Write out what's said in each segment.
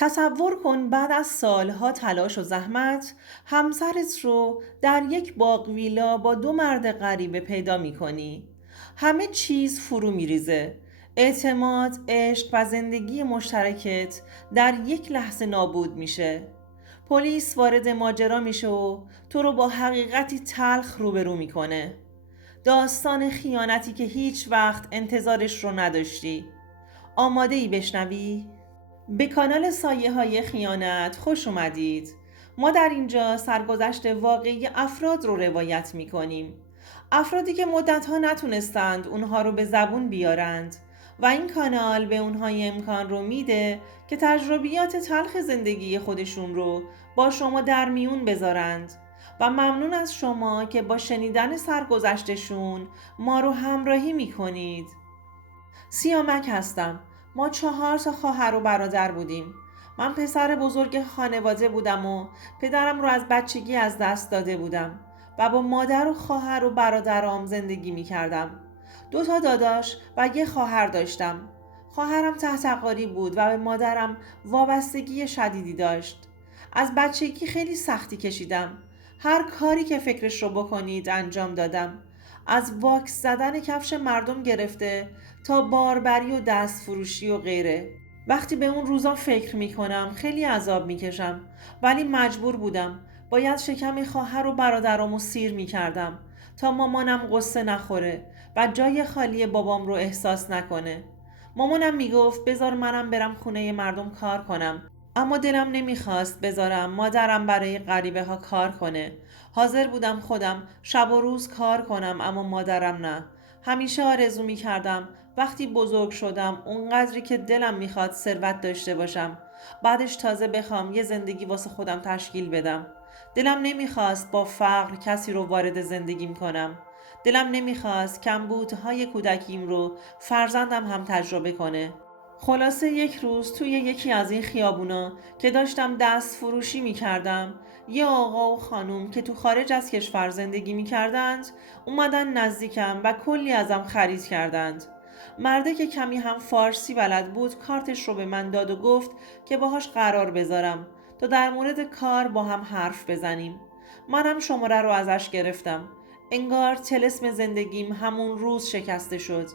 تصور کن بعد از سالها تلاش و زحمت همسرت رو در یک باغ ویلا با دو مرد غریبه پیدا می کنی. همه چیز فرو می ریزه. اعتماد، عشق و زندگی مشترکت در یک لحظه نابود میشه. پلیس وارد ماجرا میشه و تو رو با حقیقتی تلخ روبرو میکنه. داستان خیانتی که هیچ وقت انتظارش رو نداشتی. آماده ای بشنوی؟ به کانال سایه های خیانت خوش اومدید. ما در اینجا سرگذشت واقعی افراد رو روایت می کنیم. افرادی که مدتها نتونستند اونها رو به زبون بیارند و این کانال به اونها امکان رو میده که تجربیات تلخ زندگی خودشون رو با شما در میون بذارند و ممنون از شما که با شنیدن سرگذشتشون ما رو همراهی می کنید. سیامک هستم. ما 4 تا خواهر و برادر بودیم. من پسر بزرگ خانواده بودم و پدرم رو از بچگی از دست داده بودم و با مادر و خواهر و برادرام زندگی می کردم. 2 تا داداش و یه خواهر داشتم. خواهرم تحتقاری بود و به مادرم وابستگی شدیدی داشت. از بچگی خیلی سختی کشیدم. هر کاری که فکرش رو بکنید انجام دادم. از واکس زدن کفش مردم گرفته تا باربری و دست فروشی و غیره. وقتی به اون روزا فکر میکنم خیلی عذاب میکشم، ولی مجبور بودم. باید شکم خواهر و برادرامو سیر میکردم تا مامانم قصه نخوره و جای خالی بابام رو احساس نکنه. مامانم میگفت بذار منم برم خونه مردم کار کنم، اما دلم نمیخواست بذارم مادرم برای غریبه ها کار کنه. حاضر بودم خودم شب و روز کار کنم، اما مادرم نه. همیشه آرزو میکردم وقتی بزرگ شدم اونقدری که دلم میخواد ثروت داشته باشم، بعدش تازه بخوام یه زندگی واسه خودم تشکیل بدم. دلم نمیخواست با فقر کسی رو وارد زندگیم کنم. دلم نمیخواست کمبودهای کودکیم رو فرزندم هم تجربه کنه. خلاصه یک روز توی یکی از این خیابونا که داشتم دست فروشی می کردم، یه آقا و خانوم که تو خارج از کشور زندگی می کردند اومدن نزدیکم و کلی ازم خرید کردند. مرده که کمی هم فارسی بلد بود کارتش رو به من داد و گفت که باهاش قرار بذارم تا در مورد کار با هم حرف بزنیم. منم شماره رو ازش گرفتم. انگار طلسم زندگیم همون روز شکسته شد.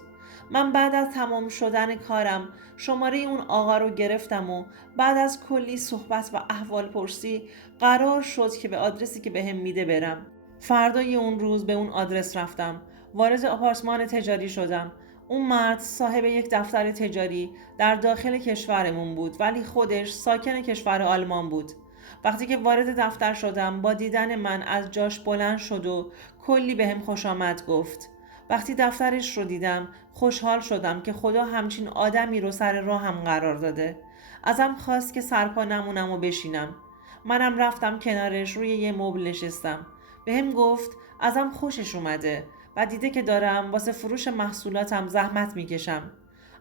من بعد از تمام شدن کارم شماره اون آقا رو گرفتم و بعد از کلی صحبت و احوال پرسی قرار شد که به آدرسی که بهم میده برم. فردای اون روز به اون آدرس رفتم. وارد آپارتمان تجاری شدم. اون مرد صاحب یک دفتر تجاری در داخل کشورمون بود، ولی خودش ساکن کشور آلمان بود. وقتی که وارد دفتر شدم با دیدن من از جاش بلند شد و کلی بهم خوش آمد گفت. وقتی دفترش رو دیدم خوشحال شدم که خدا همچین آدمی رو سر راهم قرار داده. ازم خواست که سرپا نمونم و بشینم. منم رفتم کنارش، روی یه مبل نشستم. بهم گفت ازم خوشش اومده و دیده که دارم واسه فروش محصولاتم زحمت میکشم.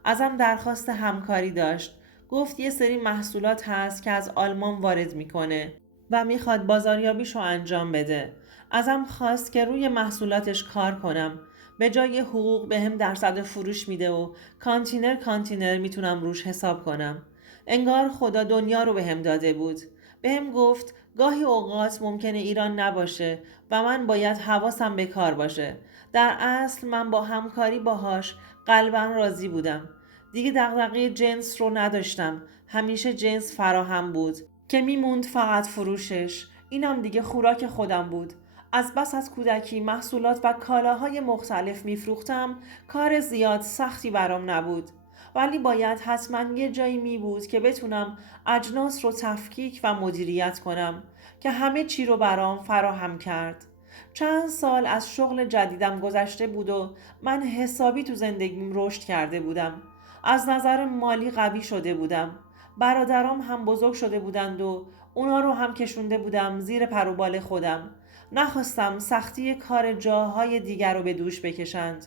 ازم درخواست همکاری داشت. گفت یه سری محصولات هست که از آلمان وارد میکنه و میخواد بازاریابیشو انجام بده. ازم خواست که روی محصولاتش کار کنم. به جای حقوق بهم درصد فروش میده و کانتینر کانتینر میتونم روش حساب کنم. انگار خدا دنیا رو بهم داده بود. بهم گفت گاهی اوقات ممکنه ایران نباشه و من باید حواسم به کار باشه. در اصل من با همکاری باهاش قلبا راضی بودم. دیگه دغدغه جنس رو نداشتم. همیشه جنس فراهم بود که میموند فقط فروشش. اینم دیگه خوراک خودم بود. از بس از کودکی محصولات و کالاهای مختلف میفروختم، کار زیاد سختی برام نبود. ولی باید حتما یه جایی می بود که بتونم اجناس رو تفکیک و مدیریت کنم که همه چی رو برام فراهم کرد. چند سال از شغل جدیدم گذشته بود و من حسابی تو زندگیم رشد کرده بودم. از نظر مالی قوی شده بودم. برادرام هم بزرگ شده بودند و اونا رو هم کشونده بودم زیر پر و بال خودم. نخواستم سختی کار جاهای دیگر رو به دوش بکشند.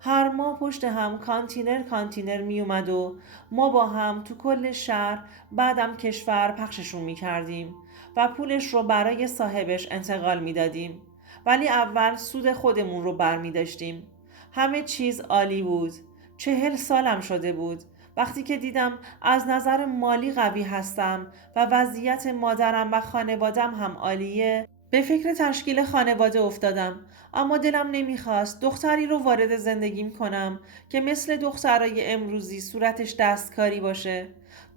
هر ماه پشت هم کانتینر کانتینر می اومد و ما با هم تو کل شهر بعدم کشور پخششون می کردیم و پولش رو برای صاحبش انتقال می دادیم. ولی اول سود خودمون رو بر می داشتیم. همه چیز عالی بود. 40 سالم شده بود. وقتی که دیدم از نظر مالی قوی هستم و وضعیت مادرم و خانوادم هم عالیه، به فکر تشکیل خانواده افتادم. اما دلم نمیخواست دختری رو وارد زندگیم کنم که مثل دخترای امروزی صورتش دستکاری باشه.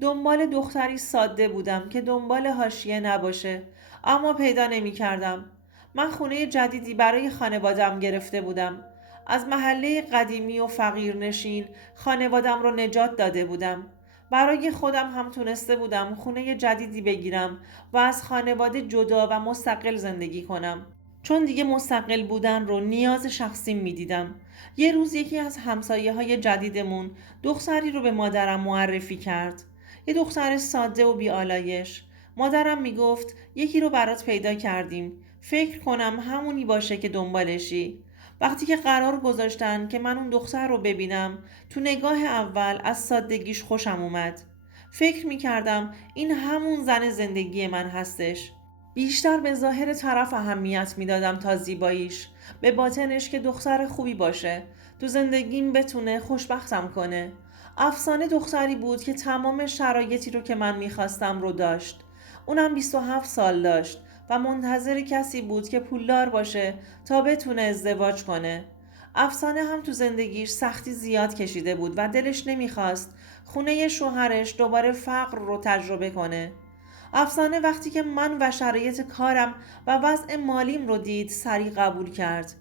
دنبال دختری ساده بودم که دنبال حاشیه نباشه، اما پیدا نمیکردم. من خونه جدیدی برای خانوادم گرفته بودم. از محله قدیمی و فقیرنشین خانوادم رو نجات داده بودم. برای خودم هم تونسته بودم خونه جدیدی بگیرم و از خانواده جدا و مستقل زندگی کنم. چون دیگه مستقل بودن رو نیاز شخصیم میدیدم. یه روز یکی از همسایه های جدیدمون دختری رو به مادرم معرفی کرد. یه دختر ساده و بیالایش. مادرم میگفت یکی رو برات پیدا کردیم. فکر کنم همونی باشه که دنبالشی. وقتی که قرار گذاشتن که من اون دختر رو ببینم، تو نگاه اول از سادگیش خوشم اومد. فکر میکردم این همون زن زندگی من هستش. بیشتر به ظاهر طرف اهمیت میدادم تا زیباییش، به باطنش که دختر خوبی باشه، تو زندگیم بتونه خوشبختم کنه. افسانه دختری بود که تمام شرایطی رو که من میخواستم رو داشت. اونم 27 سال داشت و منتظر کسی بود که پولدار باشه تا بتونه ازدواج کنه. افسانه هم تو زندگیش سختی زیاد کشیده بود و دلش نمیخواست خونه شوهرش دوباره فقر رو تجربه کنه. افسانه وقتی که من و شرایط کارم و وضع مالیم رو دید سریع قبول کرد.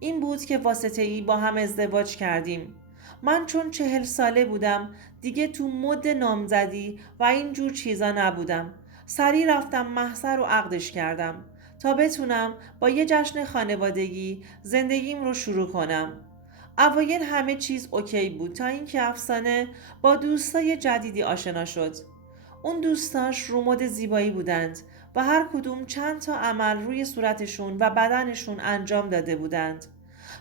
این بود که واسطه‌ای با هم ازدواج کردیم. من چون 40 ساله بودم دیگه تو مد نامزدی و این جور چیزا نبودم. سریع رفتم محضر و عقدش کردم تا بتونم با یه جشن خانوادگی زندگیم رو شروع کنم. اوایل همه چیز اوکی بود تا اینکه افسانه با دوستای جدیدی آشنا شد. اون دوستاش رو مد زیبایی بودند و هر کدوم چند تا عمل روی صورتشون و بدنشون انجام داده بودند.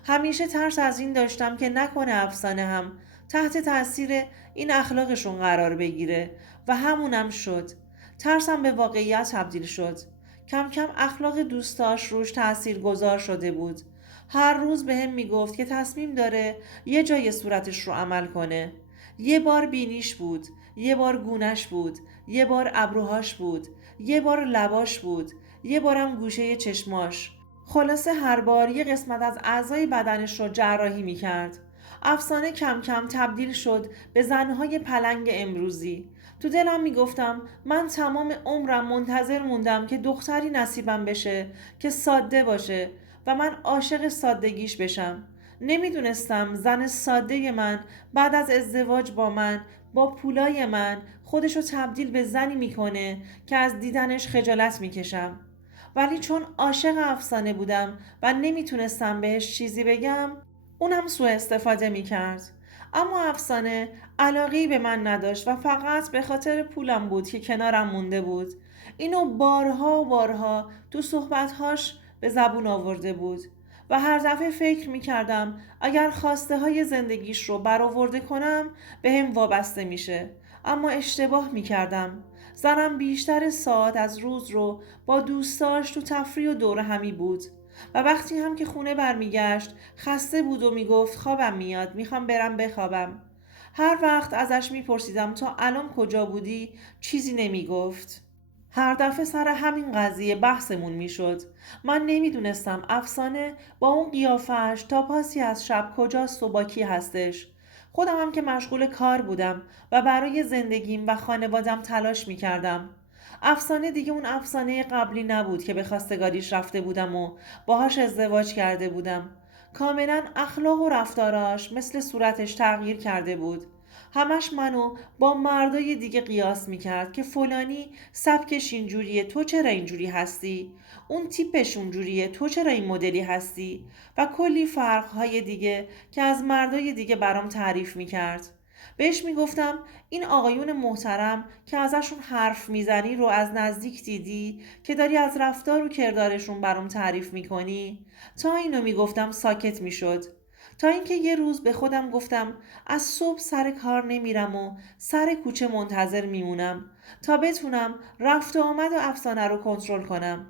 همیشه ترس از این داشتم که نکنه افسانه هم تحت تاثیر این اخلاقشون قرار بگیره و همونم شد. ترسم به واقعیت تبدیل شد. کم کم اخلاق دوستاش روش تأثیر گذار شده بود. هر روز به هم میگفت که تصمیم داره یه جای صورتش رو عمل کنه. یه بار بینیش بود، یه بار گونش بود، یه بار ابروهاش بود، یه بار لباش بود، یه بارم گوشه چشماش. خلاصه هر بار یه قسمت از اعضای بدنش رو جراحی میکرد. افسانه کم کم تبدیل شد به زنهای پلنگ امروزی. تو دلم میگفتم من تمام عمرم منتظر موندم که دختری نصیبم بشه که ساده باشه و من عاشق سادگیش بشم. نمیدونستم زن ساده من بعد از ازدواج با من با پولای من خودشو تبدیل به زنی میکنه که از دیدنش خجالت میکشم. ولی چون عاشق افسانه بودم و نمیتونستم بهش چیزی بگم، اونم سوء استفاده میکرد. اما افسانه علاقه‌ای به من نداشت و فقط به خاطر پولم بود که کنارم مونده بود. اینو بارها و بارها تو صحبتهاش به زبون آورده بود و هر دفعه فکر میکردم اگر خواسته های زندگیش رو برآورده کنم به هم وابسته میشه. اما اشتباه میکردم. زنم بیشتر ساعت از روز رو با دوستاش تو تفریح و دور همی بود و وقتی هم که خونه برمیگشت خسته بود و میگفت خوابم میاد، میخوام برم بخوابم. هر وقت ازش میپرسیدم تا الان کجا بودی چیزی نمیگفت. هر دفعه سر همین قضیه بحثمون میشد. من نمیدونستم افسانه با اون قیافش تا پاسی از شب کجاست و با کی هستش. خودم هم که مشغول کار بودم و برای زندگیم و خانوادم تلاش میکردم. افسانه دیگه اون افسانه قبلی نبود که به خواستگاریش رفته بودم و باهاش ازدواج کرده بودم. کاملا اخلاق و رفتاراش مثل صورتش تغییر کرده بود. همش منو با مردای دیگه قیاس میکرد که فلانی سبکش اینجوریه تو چرا اینجوری هستی، اون تیپش اونجوریه تو چرا این مدلی هستی و کلی فرقهای دیگه که از مردای دیگه برام تعریف میکرد. بهش میگفتم این آقایون محترم که ازشون حرف میزنی رو از نزدیک دیدی که داری از رفتار و کردارشون برام تعریف میکنی؟ تا اینو میگفتم ساکت میشد. تا اینکه یه روز به خودم گفتم از صبح سر کار نمیرم و سر کوچه منتظر میمونم تا بتونم رفت و آمد و افسانه رو کنترل کنم.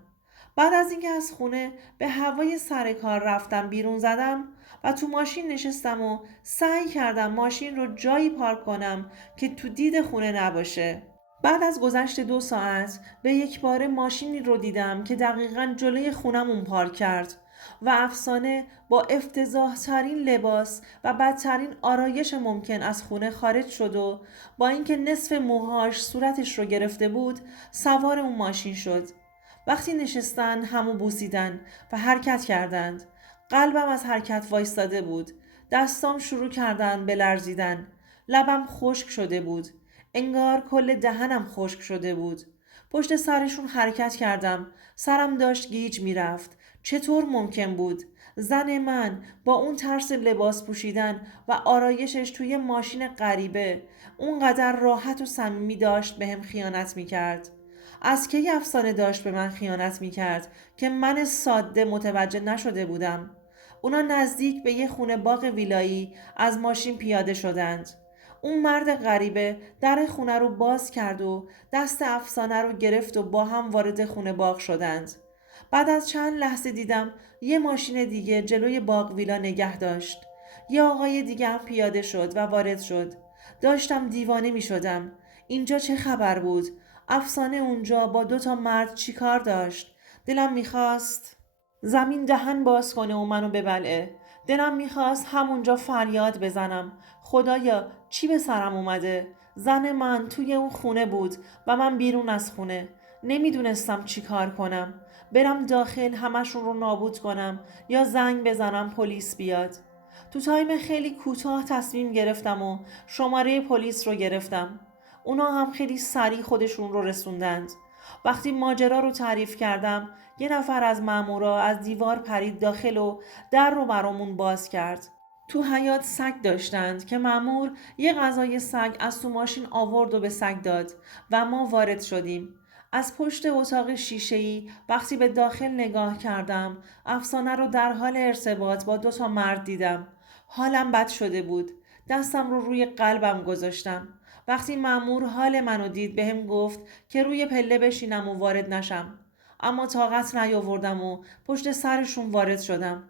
بعد از اینکه از خونه به هوای سر کار رفتم بیرون زدم، و تو ماشین نشستم و سعی کردم ماشین رو جایی پارک کنم که تو دید خونه نباشه. بعد از گذشت 2 ساعت به یک باره ماشینی رو دیدم که دقیقاً جلوی خونمون پارک کرد و افسانه با افتضاح ترین لباس و بدترین آرایش ممکن از خونه خارج شد و با اینکه نصف موهاش صورتش رو گرفته بود سوار اون ماشین شد. وقتی نشستن همو بوسیدن و حرکت کردند. قلبم از حرکت وایستاده بود. دستام شروع کردن به لرزیدن. لبم خشک شده بود. انگار کل دهنم خشک شده بود. پشت سرشون حرکت کردم. سرم داشت گیج میرفت. چطور ممکن بود؟ زن من با اون ترس لباس پوشیدن و آرایشش توی ماشین غریبه اونقدر راحت و صمیمی داشت بهم خیانت میکرد. از کی افسانه داشت به من خیانت میکرد که من ساده متوجه نشده بودم. اونا نزدیک به یه خونه باغ ویلایی از ماشین پیاده شدند. اون مرد غریبه در خونه رو باز کرد و دست افسانه رو گرفت و با هم وارد خونه باغ شدند. بعد از چند لحظه دیدم یه ماشین دیگه جلوی باغ ویلا نگه داشت. یه آقای دیگه هم پیاده شد و وارد شد. داشتم دیوانه می شدم. اینجا چه خبر بود؟ افسانه اونجا با 2 مرد چی کار داشت؟ دلم میخواست زمین دهن باز کنه و منو ببلعه. دلم میخواست همونجا فریاد بزنم خدایا چی به سرم اومده؟ زن من توی اون خونه بود و من بیرون از خونه. نمیدونستم چی کار کنم. برم داخل همشون رو نابود کنم یا زنگ بزنم پلیس بیاد. تو تایم خیلی کوتاه تصمیم گرفتم و شماره پلیس رو گرفتم. اونا هم خیلی سریع خودشون رو رسوندند. وقتی ماجرا رو تعریف کردم یه نفر از مامورا از دیوار پرید داخل و در رو برامون باز کرد. تو حیاط سگ داشتند که مامور یه غذای سگ از تو ماشین آورد و به سگ داد و ما وارد شدیم. از پشت اتاق شیشه‌ای وقتی به داخل نگاه کردم افسانه رو در حال ارتباط با 2 مرد دیدم. حالم بد شده بود. دستم رو روی قلبم گذاشتم. وقتی مأمور حال منو دید بهم گفت که روی پله بشینم و وارد نشم. اما طاقت نیاوردم و پشت سرشون وارد شدم.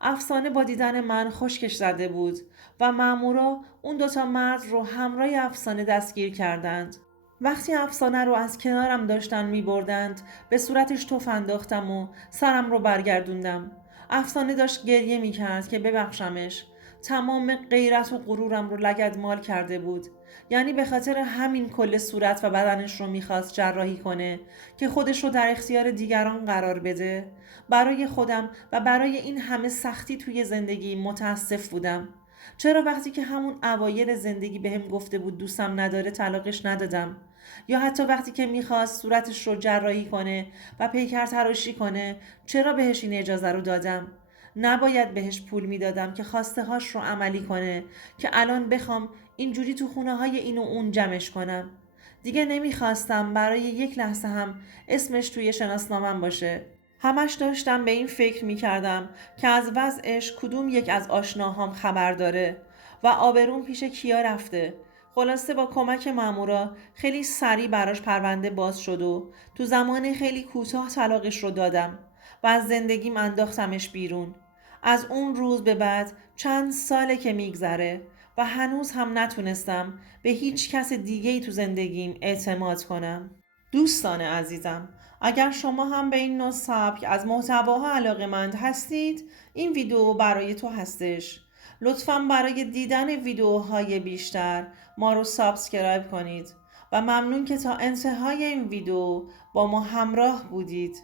افسانه با دیدن من خشکش زده بود و مأمورا اون 2 مرد رو همراه افسانه دستگیر کردند. وقتی افسانه رو از کنارم داشتن می بردند به صورتش تف انداختم و سرم رو برگردوندم. افسانه داشت گریه می کرد که ببخشمش. تمام غیرت و غرورم رو لگدمال کرده بود. یعنی به خاطر همین کل صورت و بدنش رو میخواست جراحی کنه که خودش رو در اختیار دیگران قرار بده. برای خودم و برای این همه سختی توی زندگی متاسف بودم. چرا وقتی که همون اوایل زندگی بهم گفته بود دوستم نداره طلاقش ندادم؟ یا حتی وقتی که میخواست صورتش رو جراحی کنه و پیکر تراشی کنه چرا بهش این اجازه رو دادم؟ نباید بهش پول میدادم که خواسته هاش رو عملی کنه که الان بخوام اینجوری تو خونه های این و اون جمعش کنم. دیگه نمیخواستم برای یک لحظه هم اسمش توی شناسنامم باشه. همش داشتم به این فکر میکردم که از وضعش کدوم یک از آشناهام خبر داره و آبروم پیش کیا رفته. خلاصه با کمک مامورا خیلی سریع براش پرونده باز شد و تو زمان خیلی کوتاه طلاقش رو دادم و از زندگیم انداختمش بیرون. از اون روز به بعد چند ساله که میگذره و هنوز هم نتونستم به هیچ کس دیگه‌ای تو زندگیم اعتماد کنم. دوستان عزیزم، اگر شما هم به این نوع سبک از محتواها علاقه‌مند هستید این ویدیو برای تو هستش. لطفاً برای دیدن ویدیوهای بیشتر ما رو سابسکرایب کنید و ممنون که تا انتهای این ویدیو با ما همراه بودید.